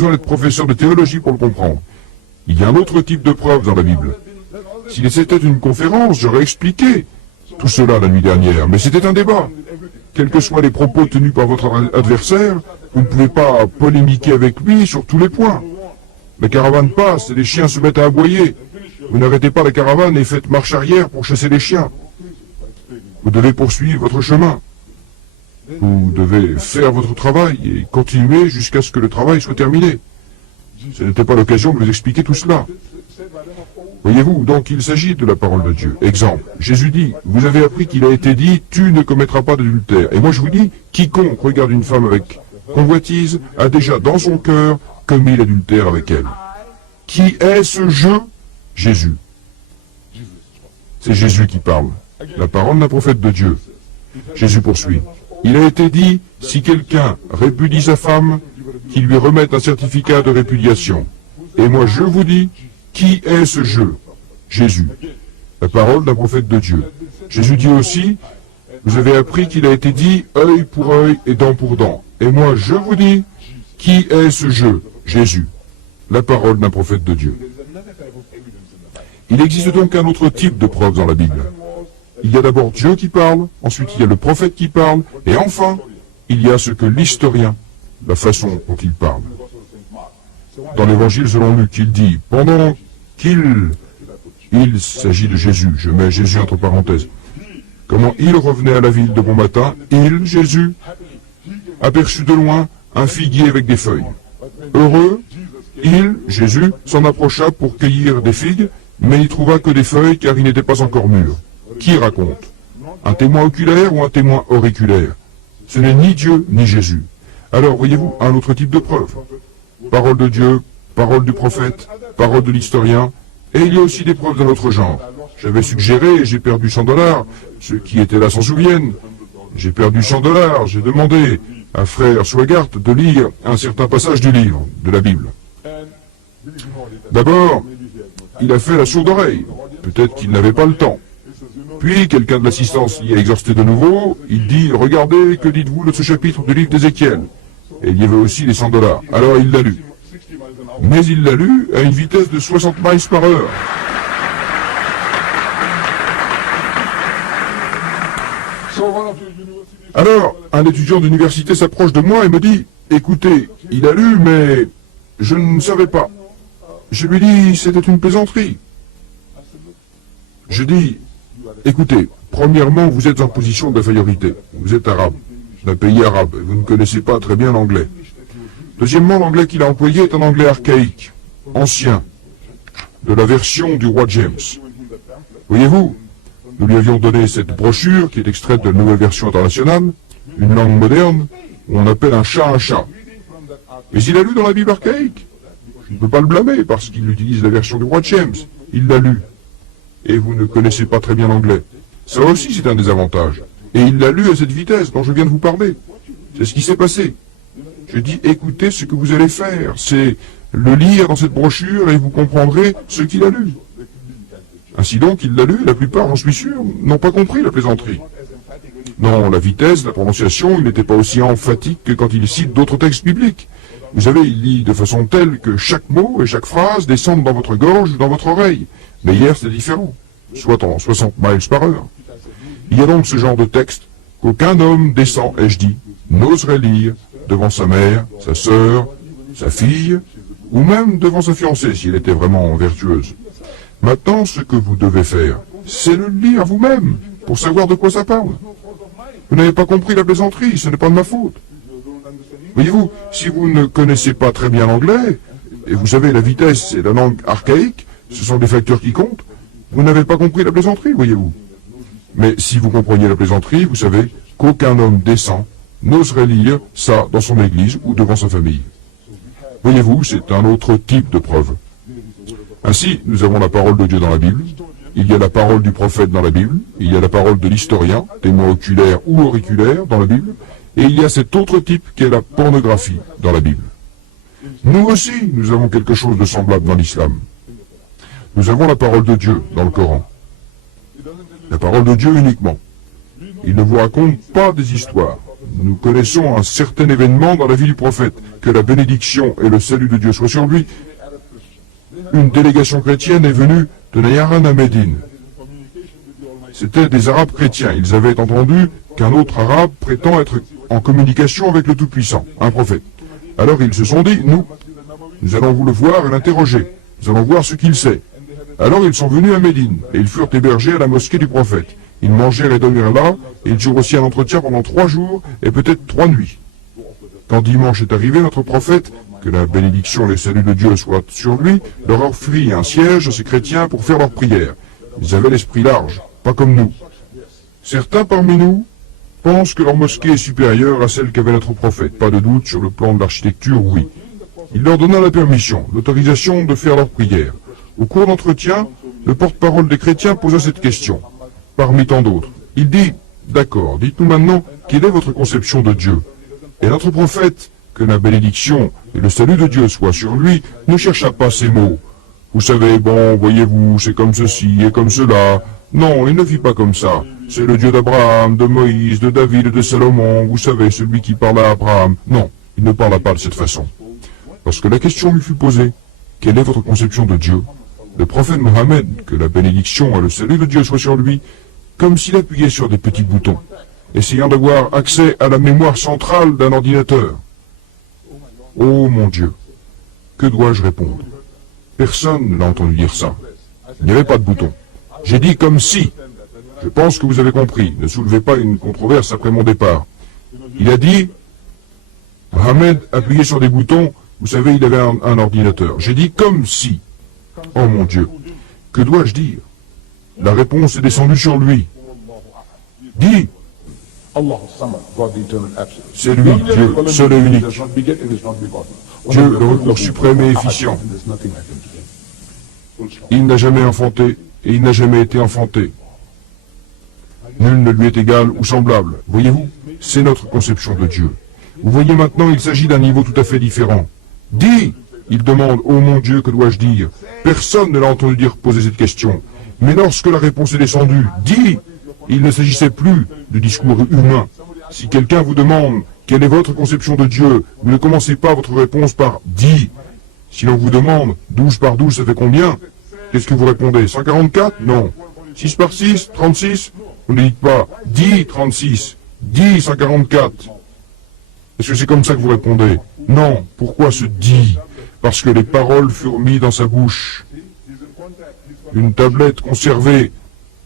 besoin d'être professeur de théologie pour le comprendre. Il y a un autre type de preuve dans la Bible. Si c'était une conférence, j'aurais expliqué tout cela la nuit dernière, mais c'était un débat. Quels que soient les propos tenus par votre adversaire, vous ne pouvez pas polémiquer avec lui sur tous les points. La caravane passe et les chiens se mettent à aboyer. Vous n'arrêtez pas la caravane et faites marche arrière pour chasser les chiens. Vous devez poursuivre votre chemin. Vous devez faire votre travail et continuer jusqu'à ce que le travail soit terminé. Ce n'était pas l'occasion de vous expliquer tout cela. Voyez-vous, donc il s'agit de la parole de Dieu. Exemple, Jésus dit, vous avez appris qu'il a été dit, tu ne commettras pas d'adultère. Et moi je vous dis, quiconque regarde une femme avec convoitise a déjà dans son cœur commis l'adultère avec elle. Qui est ce je? Jésus. C'est Jésus qui parle. La parole d'un prophète de Dieu. Jésus poursuit. Il a été dit, si quelqu'un répudie sa femme, qu'il lui remette un certificat de répudiation. Et moi je vous dis, qui est ce je? Jésus. La parole d'un prophète de Dieu. Jésus dit aussi, vous avez appris qu'il a été dit, œil pour œil et dent pour dent. Et moi je vous dis, qui est ce je? Jésus. La parole d'un prophète de Dieu. Il existe donc un autre type de preuve dans la Bible. Il y a d'abord Dieu qui parle, ensuite il y a le prophète qui parle, et enfin, il y a ce que l'historien, la façon dont il parle. Dans l'évangile selon Luc, il dit, pendant il s'agit de Jésus, je mets Jésus entre parenthèses, comment il revenait à la ville de bon matin, il, Jésus, aperçut de loin un figuier avec des feuilles. Heureux, il, Jésus, s'en approcha pour cueillir des figues, mais il trouva que des feuilles car il n'était pas encore mûr. Qui raconte? Un témoin oculaire ou un témoin auriculaire? Ce n'est ni Dieu ni Jésus. Alors, voyez-vous, un autre type de preuve. Parole de Dieu, parole du prophète, parole de l'historien, et il y a aussi des preuves d'un autre genre. J'avais suggéré, et j'ai perdu $100, ceux qui étaient là s'en souviennent. J'ai perdu $100, j'ai demandé à frère Swagart de lire un certain passage du livre, de la Bible. D'abord, il a fait la sourde oreille. Peut-être qu'il n'avait pas le temps. Puis, quelqu'un de l'assistance y a exhorté de nouveau. Il dit, regardez, que dites-vous de ce chapitre du livre d'Ézéchiel? Et il y avait aussi les $100. Alors il l'a lu. Mais il l'a lu à une vitesse de 60 miles par heure. Alors, un étudiant d'université s'approche de moi et me dit, écoutez, il a lu, mais je ne savais pas. Je lui dis, c'était une plaisanterie. Je dis, écoutez, premièrement, vous êtes en position d'infériorité. Vous êtes arabe, d'un pays arabe, et vous ne connaissez pas très bien l'anglais. Deuxièmement, l'anglais qu'il a employé est un anglais archaïque, ancien, de la version du roi James. Voyez-vous, nous lui avions donné cette brochure qui est extraite de la nouvelle version internationale, une langue moderne, où on appelle un chat. Mais il a lu dans la Bible archaïque. Je ne peux pas le blâmer parce qu'il utilise la version du roi James. Il l'a lu. Et vous ne connaissez pas très bien l'anglais. Ça aussi, c'est un désavantage. Et il l'a lu à cette vitesse dont je viens de vous parler. C'est ce qui s'est passé. Je dis, écoutez ce que vous allez faire. C'est le lire dans cette brochure et vous comprendrez ce qu'il a lu. Ainsi donc, il l'a lu, la plupart, j'en suis sûr, n'ont pas compris la plaisanterie. Non, la vitesse, la prononciation, il n'était pas aussi emphatique que quand il cite d'autres textes bibliques. Vous savez, il lit de façon telle que chaque mot et chaque phrase descendent dans votre gorge ou dans votre oreille. Mais hier, c'était différent, soit en 60 miles par heure. Il y a donc ce genre de texte qu'aucun homme décent, ai-je dit, n'oserait lire devant sa mère, sa sœur, sa fille, ou même devant sa fiancée si elle était vraiment vertueuse. Maintenant, ce que vous devez faire, c'est le lire vous-même, pour savoir de quoi ça parle. Vous n'avez pas compris la plaisanterie, ce n'est pas de ma faute. Voyez-vous, si vous ne connaissez pas très bien l'anglais, et vous savez la vitesse et la langue archaïque, ce sont des facteurs qui comptent, vous n'avez pas compris la plaisanterie, voyez-vous. Mais si vous compreniez la plaisanterie, vous savez qu'aucun homme décent n'oserait lire ça dans son église ou devant sa famille. Voyez-vous, c'est un autre type de preuve. Ainsi, nous avons la parole de Dieu dans la Bible, il y a la parole du prophète dans la Bible, il y a la parole de l'historien, témoin oculaire ou auriculaire dans la Bible, et il y a cet autre type qui est la pornographie dans la Bible. Nous aussi, nous avons quelque chose de semblable dans l'islam. Nous avons la parole de Dieu dans le Coran. La parole de Dieu uniquement. Il ne vous raconte pas des histoires, nous connaissons un certain événement dans la vie du prophète, que la bénédiction et le salut de Dieu soient sur lui. Une délégation chrétienne est venue de Nayaran à Médine. C'étaient des Arabes chrétiens. Ils avaient entendu qu'un autre Arabe prétend être en communication avec le Tout-Puissant, un prophète. Alors ils se sont dit, nous allons vous le voir et l'interroger. Nous allons voir ce qu'il sait. Alors ils sont venus à Médine, et ils furent hébergés à la mosquée du prophète. Ils mangèrent et dormirent là, et ils eurent aussi un entretien pendant 3 jours, et peut-être 3 nuits. Quand dimanche est arrivé, notre prophète, que la bénédiction et le salut de Dieu soient sur lui, leur offrit un siège à ces chrétiens pour faire leur prière. Ils avaient l'esprit large, pas comme nous. Certains parmi nous pensent que leur mosquée est supérieure à celle qu'avait notre prophète. Pas de doute, sur le plan de l'architecture, oui. Il leur donna la permission, l'autorisation de faire leur prière. Au cours d'entretien, le porte-parole des chrétiens posa cette question, parmi tant d'autres. Il dit, d'accord, dites-nous maintenant, quelle est votre conception de Dieu? Et notre prophète, que la bénédiction et le salut de Dieu soient sur lui, ne chercha pas ces mots. Vous savez, bon, voyez-vous, c'est comme ceci et comme cela. Non, il ne fit pas comme ça. C'est le Dieu d'Abraham, de Moïse, de David et de Salomon, vous savez, celui qui parla à Abraham. Non, il ne parla pas de cette façon. Lorsque la question lui fut posée, quelle est votre conception de Dieu? Le prophète Mohammed, que la bénédiction et le salut de Dieu soient sur lui, comme s'il appuyait sur des petits boutons, essayant d'avoir accès à la mémoire centrale d'un ordinateur. Oh mon Dieu, que dois-je répondre? Personne ne l'a entendu dire ça. Il n'y avait pas de bouton. J'ai dit comme si. Je pense que vous avez compris. Ne soulevez pas une controverse après mon départ. Il a dit, Mohammed appuyait sur des boutons, vous savez, il avait un ordinateur. J'ai dit comme si. Oh mon Dieu, que dois-je dire? La réponse est descendue sur lui. Dis, c'est lui, Dieu, seul et unique. Dieu, le recours suprême et efficient. Il n'a jamais enfanté et il n'a jamais été enfanté. Nul ne lui est égal ou semblable. Voyez-vous, c'est notre conception de Dieu. Vous voyez maintenant, il s'agit d'un niveau tout à fait différent. Dis, il demande, oh mon Dieu, que dois-je dire? Personne ne l'a entendu dire poser cette question. Mais lorsque la réponse est descendue, dis, il ne s'agissait plus de discours humain. Si quelqu'un vous demande quelle est votre conception de Dieu, vous ne commencez pas votre réponse par « dis ». Si l'on vous demande 12 par 12, ça fait combien? Qu'est-ce que vous répondez? 144? Non. 6 par 6? 36? Vous ne dites pas « dis 36 »,« dis 144 ». Est-ce que c'est comme ça que vous répondez? Non. Pourquoi ce « dis » Parce que les paroles furent mises dans sa bouche. Une tablette conservée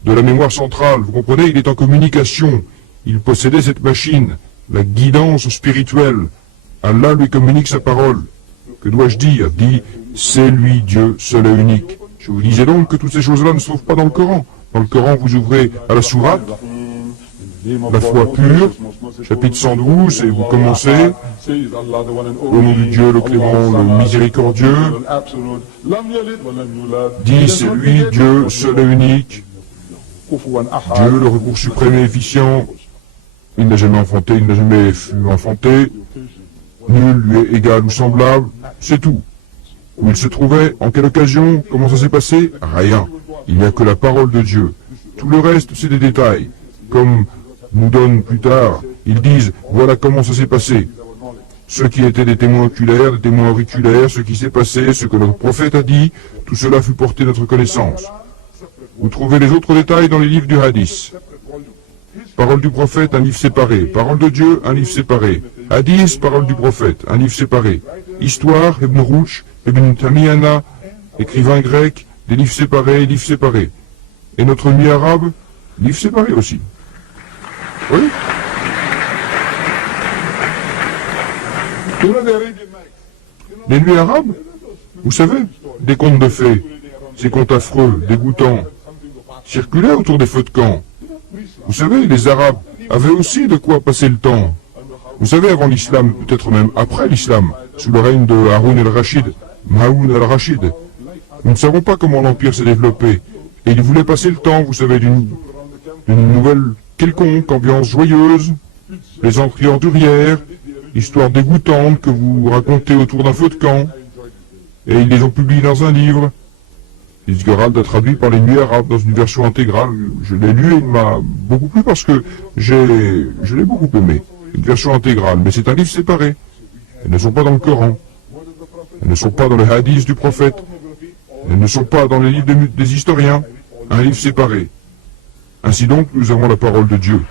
de la mémoire centrale, vous comprenez, il est en communication. Il possédait cette machine, la guidance spirituelle. Allah lui communique sa parole. Que dois-je dire? Dit, c'est lui Dieu, seul et unique. Je vous disais donc que toutes ces choses-là ne se trouvent pas dans le Coran. Dans le Coran, vous ouvrez à la sourate, la foi pure, chapitre 112, et vous commencez, au nom du Dieu, le clément, le miséricordieux, dit, c'est lui Dieu, seul et unique. Dieu, le recours suprême et efficient, il n'a jamais enfanté, il n'a jamais fut enfanté, nul lui est égal ou semblable, c'est tout. Où il se trouvait, en quelle occasion, comment ça s'est passé? Rien. Il n'y a que la parole de Dieu. Tout le reste, c'est des détails. Comme nous donnent plus tard, ils disent, voilà comment ça s'est passé. Ceux qui étaient des témoins oculaires, des témoins auriculaires, ce qui s'est passé, ce que notre prophète a dit, tout cela fut porté à notre connaissance. Vous trouvez les autres détails dans les livres du Hadith. Parole du prophète, un livre séparé. Parole de Dieu, un livre séparé. Hadith, parole du prophète, un livre séparé. Histoire, Ibn Rushd, Ibn Tamiyana, écrivain grec, des livres séparés. Et notre nuit arabe, livre séparé aussi. Oui. Les nuits arabes, vous savez, des contes de fées, ces contes affreux, dégoûtants, circulaient autour des feux de camp. Vous savez, les Arabes avaient aussi de quoi passer le temps. Vous savez, avant l'islam, peut-être même après l'islam, sous le règne de Haroun el-Rachid, Mahoun el-Rachid, nous ne savons pas comment l'Empire s'est développé. Et ils voulaient passer le temps, vous savez, d'une nouvelle quelconque, ambiance joyeuse, plaisanterie ordurière, histoire dégoûtante que vous racontez autour d'un feu de camp. Et ils les ont publiés dans un livre. Fitzgerald a traduit par les Nuits arabes dans une version intégrale. Je l'ai lu et il m'a beaucoup plu parce que je l'ai beaucoup aimé. une version intégrale, mais c'est un livre séparé. Elles ne sont pas dans le Coran. Elles ne sont pas dans les hadiths du prophète. Elles ne sont pas dans les livres des historiens. Un livre séparé. Ainsi donc, nous avons la parole de Dieu,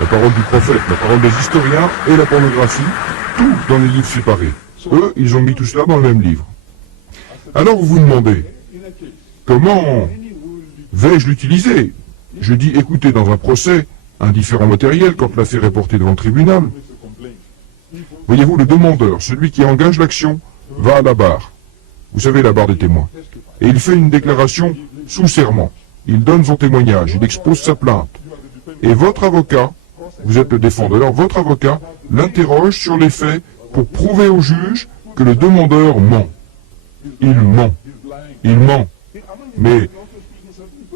la parole du prophète, la parole des historiens et la pornographie, tout dans les livres séparés. Eux, ils ont mis tout cela dans le même livre. Alors vous vous demandez, comment vais-je l'utiliser? Je dis, écoutez, dans un procès, un différent matériel, quand l'affaire est portée devant le tribunal, voyez-vous, le demandeur, celui qui engage l'action, va à la barre. Vous savez, la barre des témoins. Et il fait une déclaration sous serment. Il donne son témoignage, il expose sa plainte. Et votre avocat, vous êtes le défendeur, votre avocat l'interroge sur les faits pour prouver au juge que le demandeur ment. Il ment. Il ment. Mais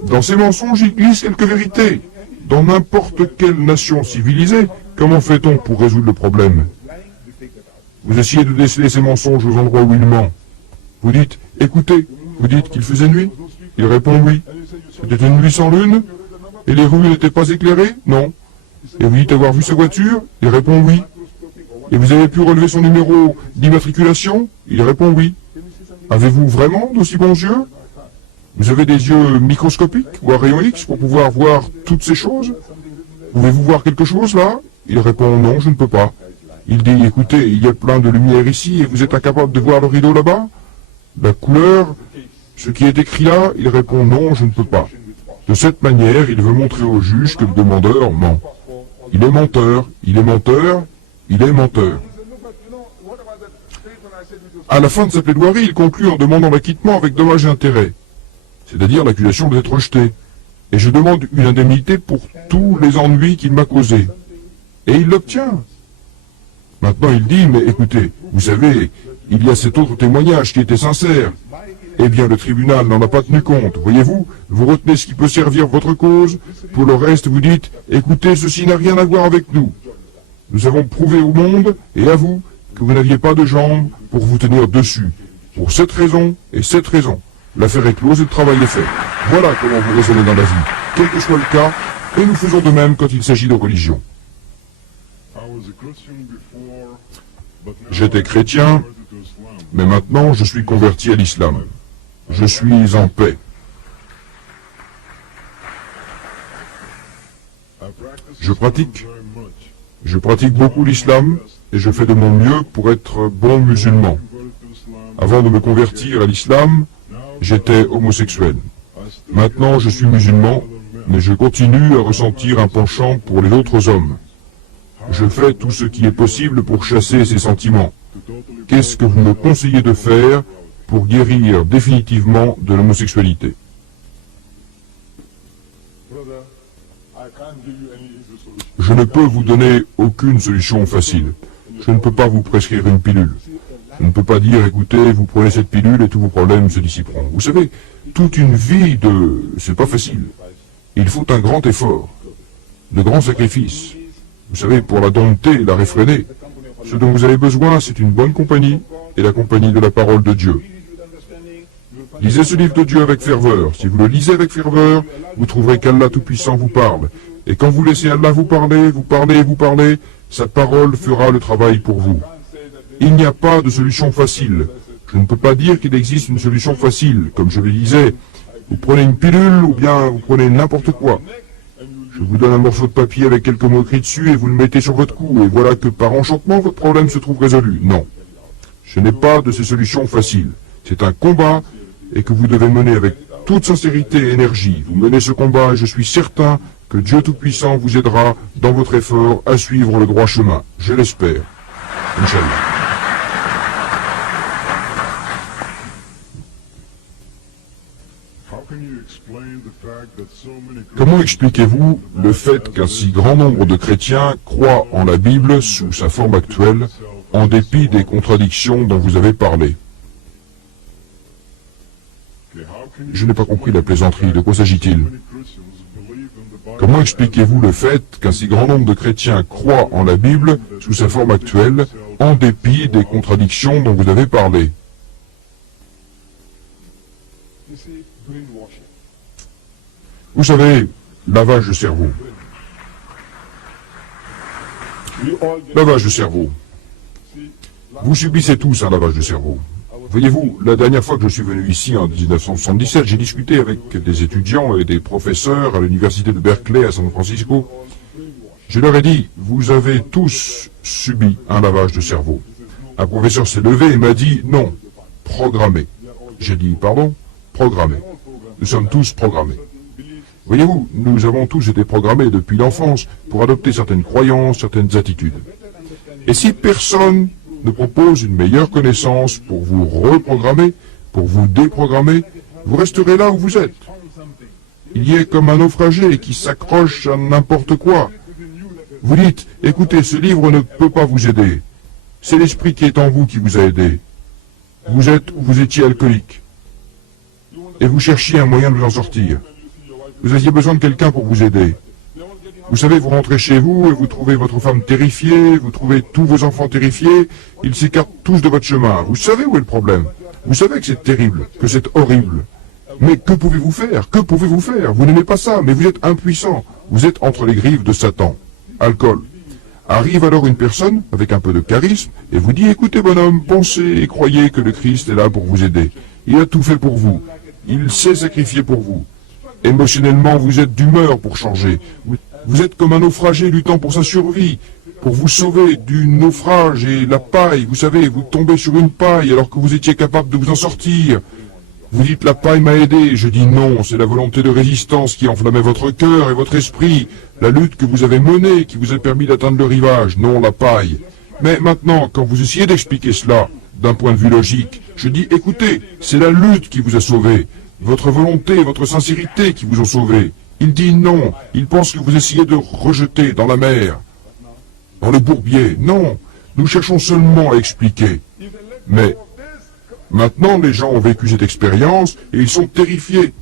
dans ces mensonges, il glisse quelques vérités. Dans n'importe quelle nation civilisée, comment fait-on pour résoudre le problème? Vous essayez de déceler ces mensonges aux endroits où il ment. Vous dites, écoutez, vous dites qu'il faisait nuit? Il répond oui. C'était une nuit sans lune? Et les rues n'étaient pas éclairées? Non. Et vous dites avoir vu sa voiture? Il répond oui. Et vous avez pu relever son numéro d'immatriculation? Il répond oui. Avez-vous vraiment d'aussi bons yeux? Vous avez des yeux microscopiques ou à rayon X pour pouvoir voir toutes ces choses? Pouvez-vous voir quelque chose là? Il répond non, je ne peux pas. Il dit, écoutez, il y a plein de lumière ici et vous êtes incapable de voir le rideau là-bas? La couleur, ce qui est écrit là? Il répond non, je ne peux pas. De cette manière, il veut montrer au juge que le demandeur ment. Il est menteur, il est menteur, il est menteur. À la fin de sa plaidoirie, il conclut en demandant l'acquittement avec dommages et intérêts. C'est-à-dire l'accusation doit être rejetée. Et je demande une indemnité pour tous les ennuis qu'il m'a causés. Et il l'obtient. Maintenant il dit, mais écoutez, vous savez, il y a cet autre témoignage qui était sincère. Eh bien, le tribunal n'en a pas tenu compte. Voyez-vous, vous retenez ce qui peut servir votre cause. Pour le reste, vous dites, écoutez, ceci n'a rien à voir avec nous. Nous avons prouvé au monde et à vous que vous n'aviez pas de jambes pour vous tenir dessus. Pour cette raison et cette raison. L'affaire est close et le travail est fait. Voilà comment vous raisonnez dans la vie, quel que soit le cas, et nous faisons de même quand il s'agit de religion. J'étais chrétien, mais maintenant je suis converti à l'islam. Je suis en paix. Je pratique beaucoup l'islam et je fais de mon mieux pour être bon musulman. Avant de me convertir à l'islam, j'étais homosexuel. Maintenant je suis musulman, mais je continue à ressentir un penchant pour les autres hommes. Je fais tout ce qui est possible pour chasser ces sentiments. Qu'est-ce que vous me conseillez de faire pour guérir définitivement de l'homosexualité? Je ne peux vous donner aucune solution facile. Je ne peux pas vous prescrire une pilule. Je ne peux pas dire, écoutez, vous prenez cette pilule et tous vos problèmes se dissiperont. Vous savez, toute une vie de... c'est pas facile. Il faut un grand effort, de grands sacrifices. Vous savez, pour la dompter et la réfréner, ce dont vous avez besoin, c'est une bonne compagnie et la compagnie de la parole de Dieu. Lisez ce livre de Dieu avec ferveur. Si vous le lisez avec ferveur, vous trouverez qu'Allah Tout-Puissant vous parle. Et quand vous laissez Allah vous parler, vous parlez, vous parlez, sa parole fera le travail pour vous. Il n'y a pas de solution facile. Je ne peux pas dire qu'il existe une solution facile. Comme je le disais, vous prenez une pilule ou bien vous prenez n'importe quoi. Je vous donne un morceau de papier avec quelques mots écrits dessus et vous le mettez sur votre cou. Et voilà que par enchantement, votre problème se trouve résolu. Non. Je n'ai pas de ces solutions faciles. C'est un combat et que vous devez mener avec toute sincérité et énergie. Vous menez ce combat et je suis certain que Dieu Tout-Puissant vous aidera dans votre effort à suivre le droit chemin. Je l'espère. Inch'Allah. Comment expliquez-vous le fait qu'un si grand nombre de chrétiens croient en la Bible sous sa forme actuelle, en dépit des contradictions dont vous avez parlé? Je n'ai pas compris la plaisanterie. De quoi s'agit-il? Comment expliquez-vous le fait qu'un si grand nombre de chrétiens croient en la Bible sous sa forme actuelle, en dépit des contradictions dont vous avez parlé? Vous savez, lavage de cerveau. Lavage de cerveau. Vous subissez tous un lavage de cerveau. Voyez-vous, la dernière fois que je suis venu ici, en 1977, j'ai discuté avec des étudiants et des professeurs à l'université de Berkeley à San Francisco. Je leur ai dit, vous avez tous subi un lavage de cerveau. Un professeur s'est levé et m'a dit, non, programmé. J'ai dit, pardon, programmé. Nous sommes tous programmés. Voyez-vous, nous avons tous été programmés depuis l'enfance pour adopter certaines croyances, certaines attitudes. Et si personne ne propose une meilleure connaissance pour vous reprogrammer, pour vous déprogrammer, vous resterez là où vous êtes. Il y est comme un naufragé qui s'accroche à n'importe quoi. Vous dites, écoutez, ce livre ne peut pas vous aider. C'est l'esprit qui est en vous qui vous a aidé. Vous êtes ou vous étiez alcoolique. Et vous cherchiez un moyen de vous en sortir. Vous aviez besoin de quelqu'un pour vous aider. Vous savez, vous rentrez chez vous et vous trouvez votre femme terrifiée, vous trouvez tous vos enfants terrifiés, ils s'écartent tous de votre chemin. Vous savez où est le problème. Vous savez que c'est terrible, que c'est horrible. Mais que pouvez-vous faire? Que pouvez-vous faire? Vous n'aimez pas ça, mais vous êtes impuissant. Vous êtes entre les griffes de Satan. Alcool. Arrive alors une personne avec un peu de charisme et vous dit, écoutez bonhomme, pensez et croyez que le Christ est là pour vous aider. Il a tout fait pour vous. Il s'est sacrifié pour vous. Émotionnellement, vous êtes d'humeur pour changer. Vous êtes comme un naufragé luttant pour sa survie, pour vous sauver du naufrage et la paille. Vous savez, vous tombez sur une paille alors que vous étiez capable de vous en sortir. Vous dites, la paille m'a aidé. Je dis non, c'est la volonté de résistance qui enflammait votre cœur et votre esprit. La lutte que vous avez menée qui vous a permis d'atteindre le rivage, non la paille. Mais maintenant, quand vous essayez d'expliquer cela d'un point de vue logique, je dis, écoutez, c'est la lutte qui vous a sauvé. Votre volonté, votre sincérité qui vous ont sauvé. Il dit non, il pense que vous essayez de rejeter dans la mer, dans le bourbier. Non, nous cherchons seulement à expliquer. Mais maintenant, les gens ont vécu cette expérience et ils sont terrifiés.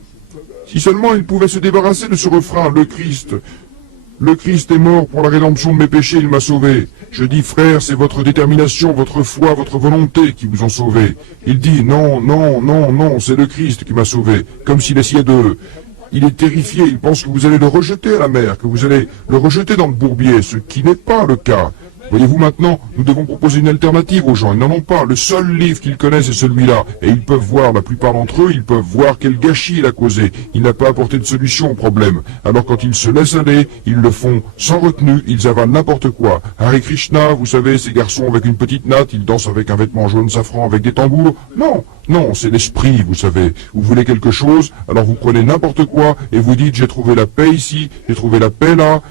Si seulement ils pouvaient se débarrasser de ce refrain, le Christ est mort pour la rédemption de mes péchés, il m'a sauvé. Je dis, frère, c'est votre détermination, votre foi, votre volonté qui vous ont sauvé. Il dit, non, non, non, non, c'est le Christ qui m'a sauvé. Comme s'il essayait de... Il est terrifié, il pense que vous allez le rejeter à la mer, que vous allez le rejeter dans le bourbier, ce qui n'est pas le cas. Voyez-vous maintenant, nous devons proposer une alternative aux gens, ils n'en ont pas. Le seul livre qu'ils connaissent est celui-là. Et ils peuvent voir, la plupart d'entre eux, ils peuvent voir quel gâchis il a causé. Il n'a pas apporté de solution au problème. Alors quand ils se laissent aller, ils le font sans retenue, ils avalent n'importe quoi. Hare Krishna, vous savez, ces garçons avec une petite natte, ils dansent avec un vêtement jaune safran avec des tambours. Non, non, c'est l'esprit, vous savez. Vous voulez quelque chose, alors vous prenez n'importe quoi et vous dites, j'ai trouvé la paix ici, j'ai trouvé la paix là.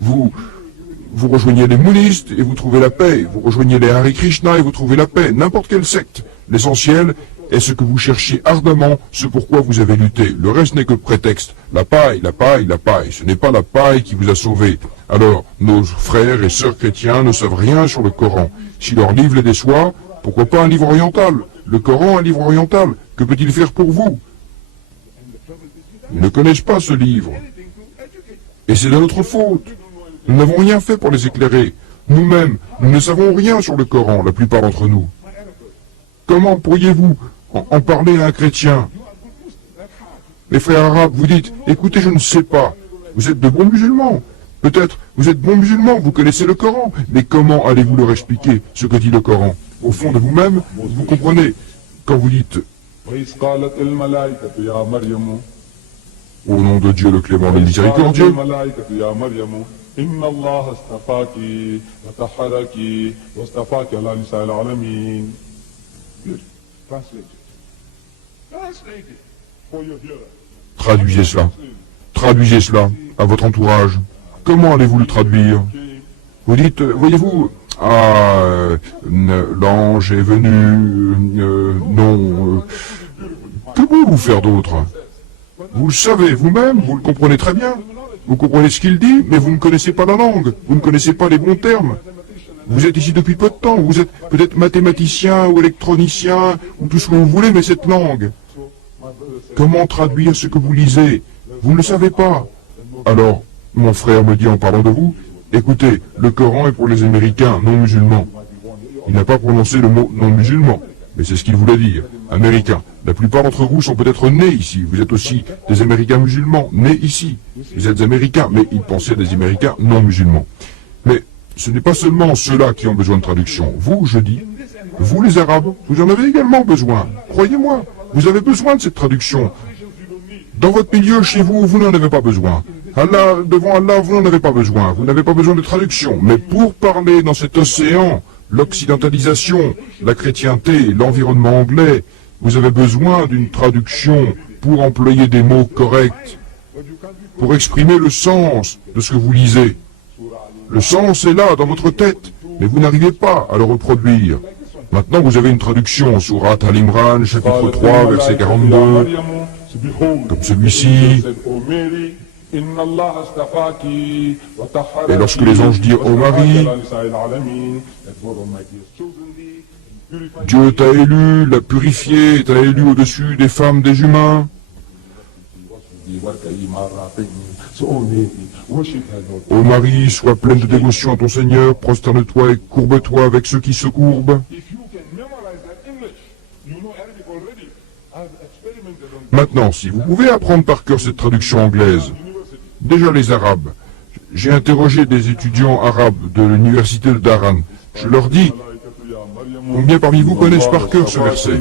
Vous rejoignez les mounistes et vous trouvez la paix. Vous rejoignez les Hare Krishna et vous trouvez la paix. N'importe quelle secte. L'essentiel est ce que vous cherchez ardemment, ce pourquoi vous avez lutté. Le reste n'est que prétexte. La paille, la paille, la paille. Ce n'est pas la paille qui vous a sauvé. Alors, nos frères et sœurs chrétiens ne savent rien sur le Coran. Si leur livre les déçoit, pourquoi pas un livre oriental? Le Coran, un livre oriental. Que peut-il faire pour vous? Ils ne connaissent pas ce livre. Et c'est de notre faute. Nous n'avons rien fait pour les éclairer. Nous-mêmes, nous ne savons rien sur le Coran, la plupart d'entre nous. Comment pourriez-vous en parler à un chrétien? Les frères arabes, vous dites, écoutez, je ne sais pas. Vous êtes de bons musulmans. Peut-être, vous êtes bons musulmans, vous connaissez le Coran. Mais comment allez-vous leur expliquer ce que dit le Coran? Au fond de vous-même, vous comprenez. Quand vous dites, au nom de Dieu le clément, le miséricordieux, إن الله اصطفاك وطهرك واصطفاك على نساء العالمين. Traduisez cela. Traduisez cela à votre entourage. Comment allez-vous le traduire? Vous dites, voyez-vous, l'ange est venu, non. Que pouvez-vous faire d'autre? Vous le savez vous-même, vous le comprenez très bien. Vous comprenez ce qu'il dit, mais vous ne connaissez pas la langue, vous ne connaissez pas les bons termes. Vous êtes ici depuis peu de temps, vous êtes peut-être mathématicien ou électronicien, ou tout ce que vous voulez, mais cette langue. Comment traduire ce que vous lisez? Vous ne le savez pas. Alors, mon frère me dit en parlant de vous, écoutez, le Coran est pour les Américains non musulmans. Il n'a pas prononcé le mot non musulman, mais c'est ce qu'il voulait dire, Américains. La plupart d'entre vous sont peut-être nés ici. Vous êtes aussi des Américains musulmans, nés ici. Vous êtes Américains, mais ils pensaient des Américains non musulmans. Mais ce n'est pas seulement ceux-là qui ont besoin de traduction. Vous, je dis, vous les Arabes, vous en avez également besoin. Croyez-moi, vous avez besoin de cette traduction. Dans votre milieu, chez vous, vous n'en avez pas besoin. Allah, devant Allah, vous n'en avez pas besoin. Vous n'avez pas besoin de traduction. Mais pour parler dans cet océan, l'occidentalisation, la chrétienté, l'environnement anglais, vous avez besoin d'une traduction pour employer des mots corrects, pour exprimer le sens de ce que vous lisez. Le sens est là, dans votre tête, mais vous n'arrivez pas à le reproduire. Maintenant, vous avez une traduction, Sourate Al-Imran, chapitre 3, verset 42, comme celui-ci. Et lorsque les anges dirent ô Marie, Dieu t'a élu, l'a purifié, t'a élu au-dessus des femmes, des humains. Ô Marie, sois pleine de dévotion à ton Seigneur, prosterne-toi et courbe-toi avec ceux qui se courbent. Maintenant, si vous pouvez apprendre par cœur cette traduction anglaise, déjà les Arabes, j'ai interrogé des étudiants arabes de l'université de Dharan. Je leur dis, combien parmi vous connaissent par cœur ce verset?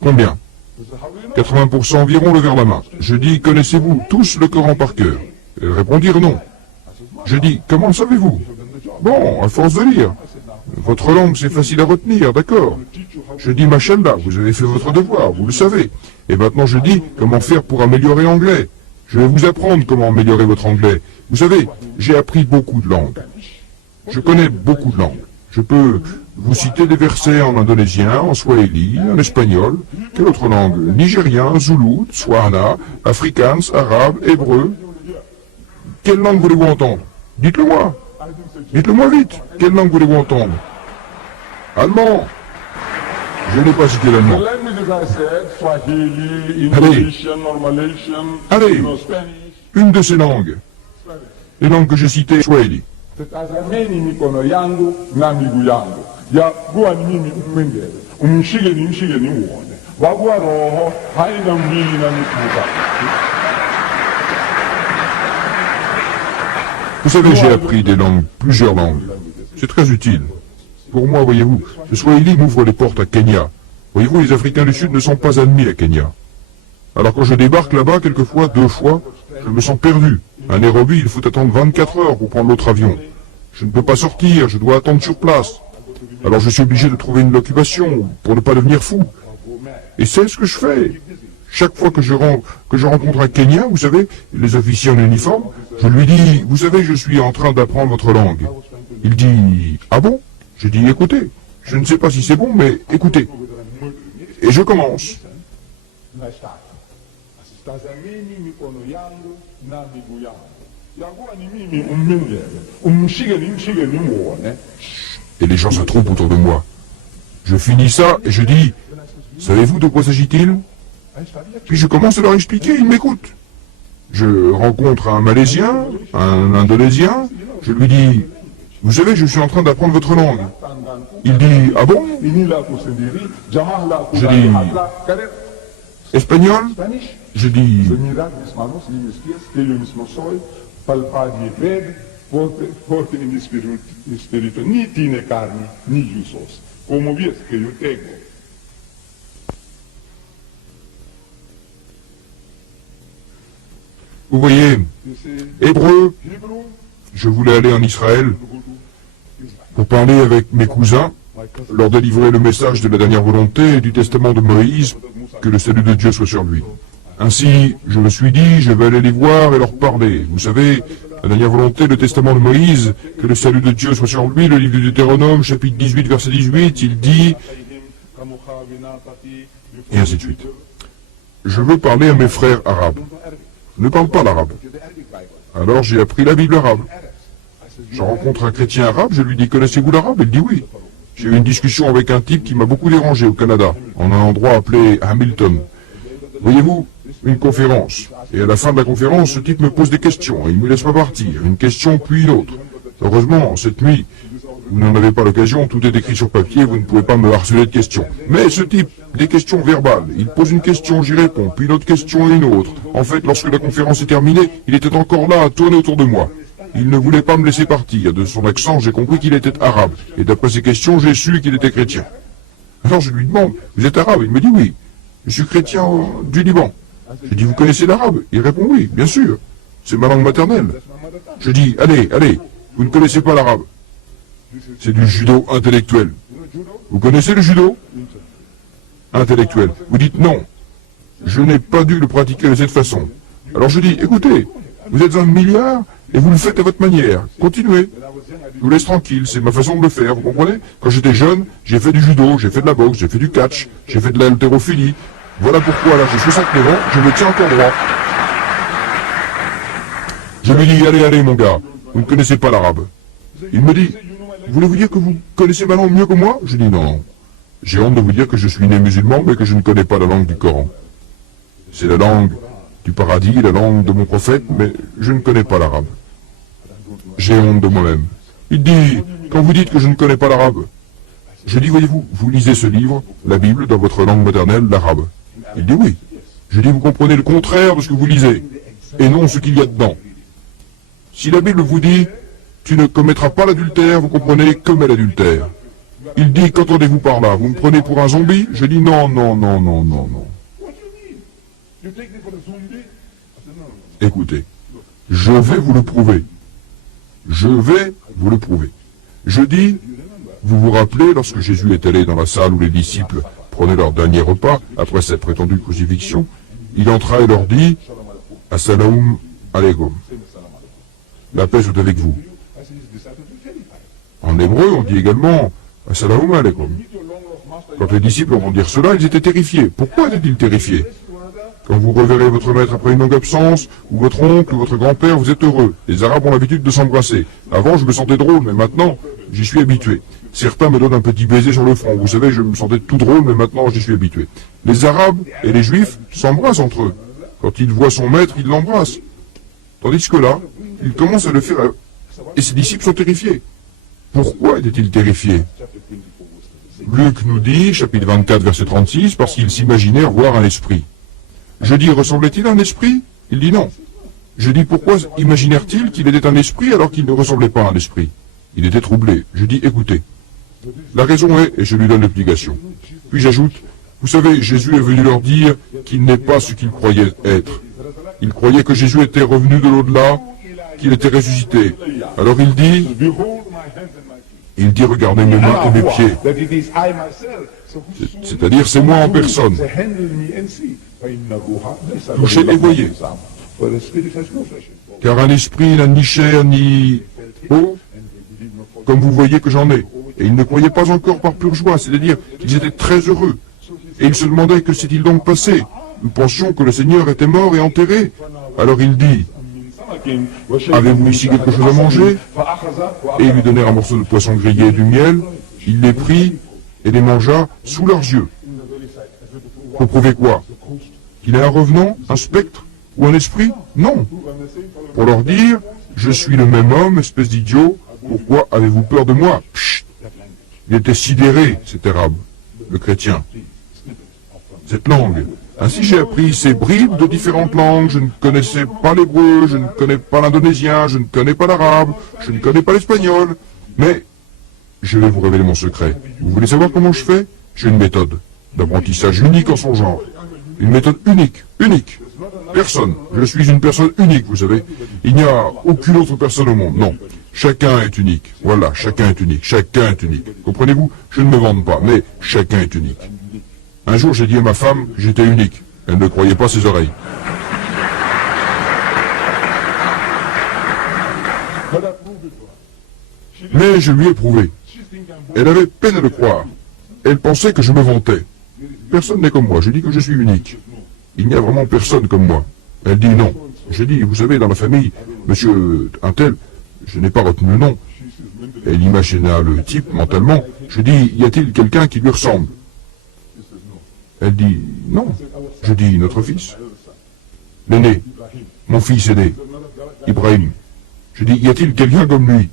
Combien? 80% environ levèrent la main. Je dis, connaissez-vous tous le Coran par cœur? Ils répondirent non. Je dis, comment le savez-vous? Bon, à force de lire. Votre langue, c'est facile à retenir, d'accord. Je dis, machallah, vous avez fait votre devoir, vous le savez. Et maintenant, je dis, comment faire pour améliorer l'anglais? Je vais vous apprendre comment améliorer votre anglais. Vous savez, j'ai appris beaucoup de langues. Je connais beaucoup de langues. Je peux vous citer des versets en indonésien, en swahili, en espagnol. Quelle autre langue? Nigérien, zoulou, tswana, afrikaans, arabe, hébreu. Quelle langue voulez-vous entendre? Dites-le-moi. Dites-le-moi vite. Quelle langue voulez-vous entendre? Allemand. Je n'ai pas cité l'allemand. Allez, une de ces langues. Les langues que j'ai citées, Swahili. Vous savez, j'ai appris des langues, plusieurs langues. C'est très utile. Pour moi, voyez-vous, ce Swahili m'ouvre les portes à Kenya. Voyez-vous, les Africains du Sud ne sont pas admis à Kenya. Alors quand je débarque là-bas, quelquefois, 2 fois, je me sens perdu. À Nairobi, il faut attendre 24 heures pour prendre l'autre avion. Je ne peux pas sortir, je dois attendre sur place. Alors je suis obligé de trouver une occupation pour ne pas devenir fou. Et c'est ce que je fais. Chaque fois que je rencontre un Kenyan, vous savez, les officiers en uniforme, je lui dis, vous savez, je suis en train d'apprendre votre langue. Il dit, ah bon? Je dis, écoutez, je ne sais pas si c'est bon, mais écoutez. Et je commence. Et les gens s'attroupent autour de moi. Je finis ça et je dis, savez-vous de quoi s'agit-il? Puis je commence à leur expliquer, ils m'écoutent. Je rencontre un Malaisien, un Indonésien, je lui dis, vous savez, je suis en train d'apprendre votre langue. Il dit, ah bon? Je dis, espagnol? Je dis, vous voyez, hébreu, je voulais aller en Israël pour parler avec mes cousins, leur délivrer le message de la dernière volonté et du testament de Moïse, que le salut de Dieu soit sur lui. Ainsi, je me suis dit, je vais aller les voir et leur parler. Vous savez, la dernière volonté, le testament de Moïse, que le salut de Dieu soit sur lui, le livre du Deutéronome, chapitre 18, verset 18, il dit, et ainsi de suite. Je veux parler à mes frères arabes. Je ne parle pas l'arabe. Alors j'ai appris la Bible arabe. Je rencontre un chrétien arabe, je lui dis, connaissez-vous l'arabe? Il dit oui. J'ai eu une discussion avec un type qui m'a beaucoup dérangé au Canada, en un endroit appelé Hamilton. Voyez-vous, une conférence. Et à la fin de la conférence, ce type me pose des questions, et il ne me laisse pas partir. Une question puis une autre. Heureusement, cette nuit, vous n'en avez pas l'occasion, tout est écrit sur papier, vous ne pouvez pas me harceler de questions. Mais ce type, des questions verbales, il pose une question, j'y réponds, puis une autre question et une autre. En fait, lorsque la conférence est terminée, il était encore là à tourner autour de moi. Il ne voulait pas me laisser partir. De son accent, j'ai compris qu'il était arabe. Et d'après ses questions, j'ai su qu'il était chrétien. Alors je lui demande, vous êtes arabe? Il me dit oui. Je suis chrétien du Liban. Je dis, vous connaissez l'arabe? Il répond oui, bien sûr. C'est ma langue maternelle. Je dis, allez, vous ne connaissez pas l'arabe. C'est du judo intellectuel. Vous connaissez le judo? Intellectuel. Vous dites non. Je n'ai pas dû le pratiquer de cette façon. Alors je dis, écoutez, vous êtes 1 milliard et vous le faites à votre manière. Continuez. Je vous laisse tranquille, c'est ma façon de le faire, vous comprenez? Quand j'étais jeune, j'ai fait du judo, j'ai fait de la boxe, j'ai fait du catch, j'ai fait de l'haltérophilie. Voilà pourquoi, là, j'ai 69 ans, je me tiens encore droit. Je lui dis, allez, mon gars, vous ne connaissez pas l'arabe. Il me dit, voulez-vous dire que vous connaissez ma langue mieux que moi? Je dis, non. J'ai honte de vous dire que je suis né musulman, mais que je ne connais pas la langue du Coran. C'est la langue du paradis, la langue de mon prophète, mais je ne connais pas l'arabe. J'ai honte de moi-même. Il dit, quand vous dites que je ne connais pas l'arabe, je dis, voyez-vous, vous lisez ce livre, la Bible, dans votre langue maternelle, l'arabe. Il dit oui. Je dis, vous comprenez le contraire de ce que vous lisez, et non ce qu'il y a dedans. Si la Bible vous dit, tu ne commettras pas l'adultère, vous comprenez, commet l'adultère. Il dit, qu'entendez-vous par là? Vous me prenez pour un zombie? Je dis, non. Écoutez, je vais vous le prouver. Je vais vous le prouver. Je dis, vous vous rappelez, lorsque Jésus est allé dans la salle où les disciples prenaient leur dernier repas, après cette prétendue crucifixion, il entra et leur dit, Assalamu alaikum. La paix soit avec vous. En hébreu, on dit également, Assalamu alaikum. Quand les disciples vont dire cela, ils étaient terrifiés. Pourquoi étaient-ils terrifiés? Quand vous reverrez votre maître après une longue absence, ou votre oncle, ou votre grand-père, vous êtes heureux. Les Arabes ont l'habitude de s'embrasser. Avant, je me sentais drôle, mais maintenant, j'y suis habitué. Certains me donnent un petit baiser sur le front. Vous savez, je me sentais tout drôle, mais maintenant, j'y suis habitué. Les Arabes et les Juifs s'embrassent entre eux. Quand ils voient son maître, ils l'embrassent. Tandis que là, il commence à le faire, et ses disciples sont terrifiés. Pourquoi étaient-ils terrifiés? Luc nous dit, chapitre 24, verset 36, parce qu'ils s'imaginèrent voir un esprit. Je dis, ressemblait-il à un esprit? Il dit non. Je dis, pourquoi imaginèrent-ils qu'il était un esprit alors qu'il ne ressemblait pas à un esprit? Il était troublé. Je dis, écoutez, la raison est, et je lui donne l'explication. Puis j'ajoute, vous savez, Jésus est venu leur dire qu'il n'est pas ce qu'il croyait être. Il croyait que Jésus était revenu de l'au-delà, qu'il était ressuscité. Alors il dit, regardez mes mains et mes pieds. C'est-à-dire, c'est moi en personne. Touchez et voyez. Car un esprit n'a ni chair ni eau, comme vous voyez que j'en ai. Et ils ne croyaient pas encore par pure joie, c'est-à-dire qu'ils étaient très heureux. Et ils se demandaient que s'est-il donc passé. Nous pensions que le Seigneur était mort et enterré. Alors il dit, avez-vous ici quelque chose à manger? Et ils lui donnèrent un morceau de poisson grillé et du miel. Il les prit et les mangea sous leurs yeux. Pour prouver quoi? Qu'il est un revenant, un spectre ou un esprit? Non. Pour leur dire, je suis le même homme, espèce d'idiot, pourquoi avez-vous peur de moi? Psst. Il était sidéré, cet arabe, le chrétien. Cette langue. Ainsi j'ai appris ces bribes de différentes langues. Je ne connaissais pas l'hébreu, je ne connais pas l'indonésien, je ne connais pas l'arabe, je ne connais pas l'espagnol. Mais je vais vous révéler mon secret. Vous voulez savoir comment je fais? J'ai une méthode d'apprentissage unique en son genre. Une méthode unique. Personne. Je suis une personne unique, vous savez. Il n'y a aucune autre personne au monde. Non. Chacun est unique. Voilà, chacun est unique. Comprenez-vous? Je ne me vante pas, mais chacun est unique. Un jour, j'ai dit à ma femme que j'étais unique. Elle ne croyait pas ses oreilles. Mais je lui ai prouvé. Elle avait peine à le croire. Elle pensait que je me vantais. Personne n'est comme moi. Je dis que je suis unique. Il n'y a vraiment personne comme moi. Elle dit non. J'ai dit, vous savez, dans la famille, monsieur un tel, je n'ai pas retenu le nom. Elle imagina le type mentalement. Je dis, y a-t-il quelqu'un qui lui ressemble? Elle dit, non. Je dis, notre fils. L'aîné. Mon fils aîné. Ibrahim. Je dis, y a-t-il quelqu'un comme lui?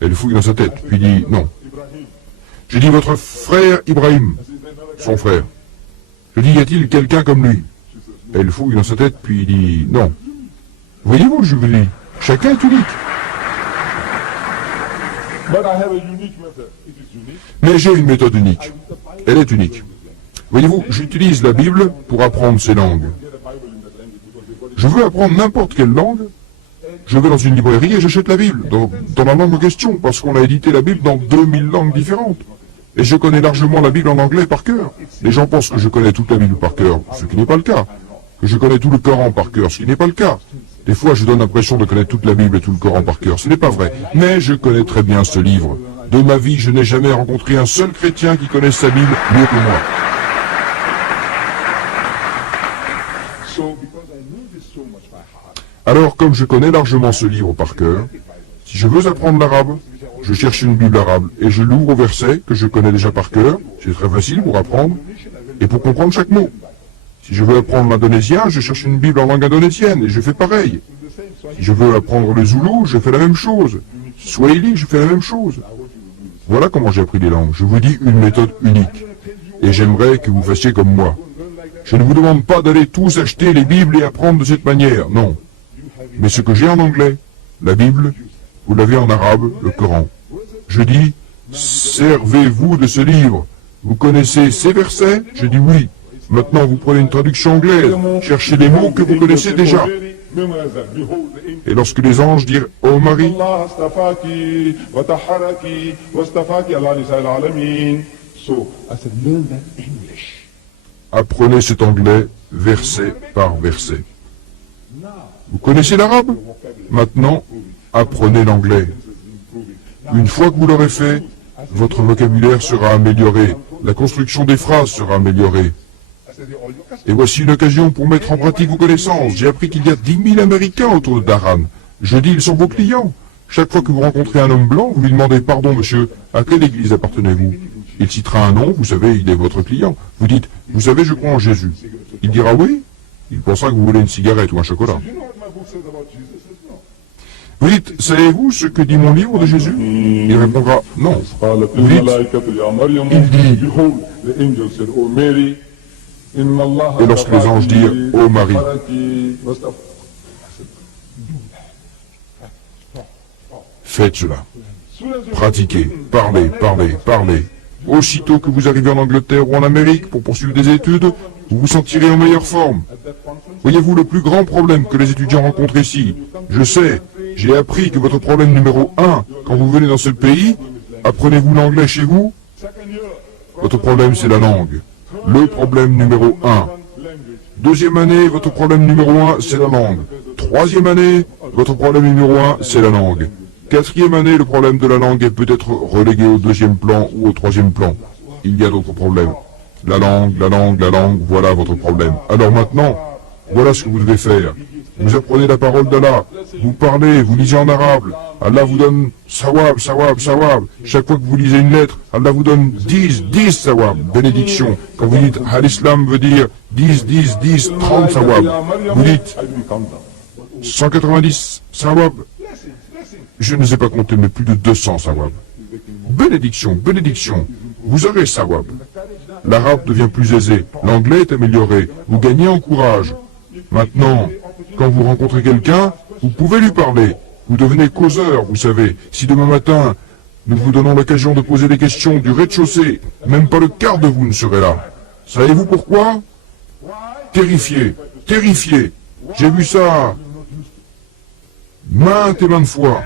Elle fouille dans sa tête, puis dit non. Je dis votre frère Ibrahim, son frère. Je dis y a-t-il quelqu'un comme lui? Elle fouille dans sa tête, puis dit non. Voyez-vous, je vous dis, chacun est unique. Mais j'ai une méthode unique. Elle est unique. Voyez-vous, j'utilise la Bible pour apprendre ces langues. Je veux apprendre n'importe quelle langue. Je vais dans une librairie et j'achète la Bible, dans la langue en question, parce qu'on a édité la Bible dans 2000 langues différentes. Et je connais largement la Bible en anglais par cœur. Les gens pensent que je connais toute la Bible par cœur, ce qui n'est pas le cas. Que je connais tout le Coran par cœur, ce qui n'est pas le cas. Des fois, je donne l'impression de connaître toute la Bible et tout le Coran par cœur. Ce n'est pas vrai. Mais je connais très bien ce livre. De ma vie, je n'ai jamais rencontré un seul chrétien qui connaisse sa Bible mieux que moi. Alors, comme je connais largement ce livre par cœur, si je veux apprendre l'arabe, je cherche une Bible arabe et je l'ouvre au verset que je connais déjà par cœur. C'est très facile pour apprendre et pour comprendre chaque mot. Si je veux apprendre l'indonésien, je cherche une Bible en langue indonésienne et je fais pareil. Si je veux apprendre le zoulou, je fais la même chose. Swahili, je fais la même chose. Voilà comment j'ai appris les langues. Je vous dis une méthode unique. Et j'aimerais que vous fassiez comme moi. Je ne vous demande pas d'aller tous acheter les Bibles et apprendre de cette manière, non. Mais ce que j'ai en anglais, la Bible, vous l'avez en arabe, le Coran. Je dis, servez-vous de ce livre. Vous connaissez ces versets? Je dis oui. Maintenant, vous prenez une traduction anglaise, cherchez des mots que vous connaissez déjà. Et lorsque les anges dirent « Oh Marie », apprenez cet anglais verset par verset. Vous connaissez l'arabe? Maintenant, apprenez l'anglais. Une fois que vous l'aurez fait, votre vocabulaire sera amélioré, la construction des phrases sera améliorée. Et voici une occasion pour mettre en pratique vos connaissances. J'ai appris qu'il y a 10 000 Américains autour de Dharan. Je dis, ils sont vos clients. Chaque fois que vous rencontrez un homme blanc, vous lui demandez « Pardon, monsieur, à quelle église appartenez-vous » Il citera un nom, vous savez, il est votre client. Vous dites « Vous savez, je crois en Jésus ». Il dira « Oui ». Il pensera que vous voulez une cigarette ou un chocolat. Vous dites « Savez-vous ce que dit mon livre de Jésus » Il répondra « Non ». Vous dites « Il dit ». Et lorsque les anges dirent « Ô Marie », faites cela. Pratiquez, parlez, parlez, parlez. Aussitôt que vous arrivez en Angleterre ou en Amérique pour poursuivre des études, vous vous sentirez en meilleure forme. Voyez-vous, le plus grand problème que les étudiants rencontrent ici, je sais, j'ai appris que votre problème numéro 1, quand vous venez dans ce pays, apprenez-vous l'anglais chez vous? Votre problème, c'est la langue. Le problème numéro 1. Deuxième année, votre problème numéro 1, c'est la langue. Troisième année, votre problème numéro 1, c'est la langue. Quatrième année, le problème de la langue est peut-être relégué au deuxième plan ou au troisième plan. Il y a d'autres problèmes. La langue, la langue, la langue, voilà votre problème. Alors maintenant, voilà ce que vous devez faire. Vous apprenez la parole d'Allah, vous parlez, vous lisez en arabe. Allah vous donne sawab, sawab, sawab. Chaque fois que vous lisez une lettre, Allah vous donne 10 sawab, bénédiction. Quand vous dites al-Islam veut dire 10, 30 sawab. Vous dites 190 sawab. Je ne sais pas compter, mais plus de 200 sawab. Bénédiction, bénédiction. Vous aurez sawab. L'arabe devient plus aisé, l'anglais est amélioré, vous gagnez en courage. Maintenant, quand vous rencontrez quelqu'un, vous pouvez lui parler. Vous devenez causeur, vous savez. Si demain matin, nous vous donnons l'occasion de poser des questions du rez-de-chaussée, même pas le quart de vous ne serait là. Savez-vous pourquoi? Terrifié, terrifié. J'ai vu ça maintes et maintes fois.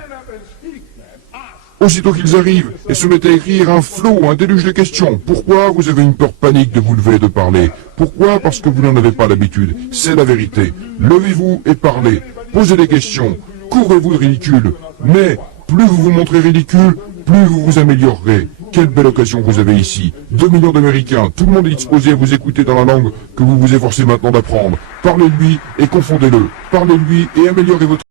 Aussitôt qu'ils arrivent et se mettent à écrire un flot, un déluge de questions. Pourquoi vous avez une peur panique de vous lever et de parler? Pourquoi? Parce que vous n'en avez pas l'habitude. C'est la vérité. Levez-vous et parlez. Posez des questions. Couvrez-vous de ridicule. Mais plus vous vous montrez ridicule, plus vous vous améliorerez. Quelle belle occasion vous avez ici. 2 millions d'Américains. Tout le monde est disposé à vous écouter dans la langue que vous vous efforcez maintenant d'apprendre. Parlez-lui et confondez-le. Parlez-lui et améliorez votre...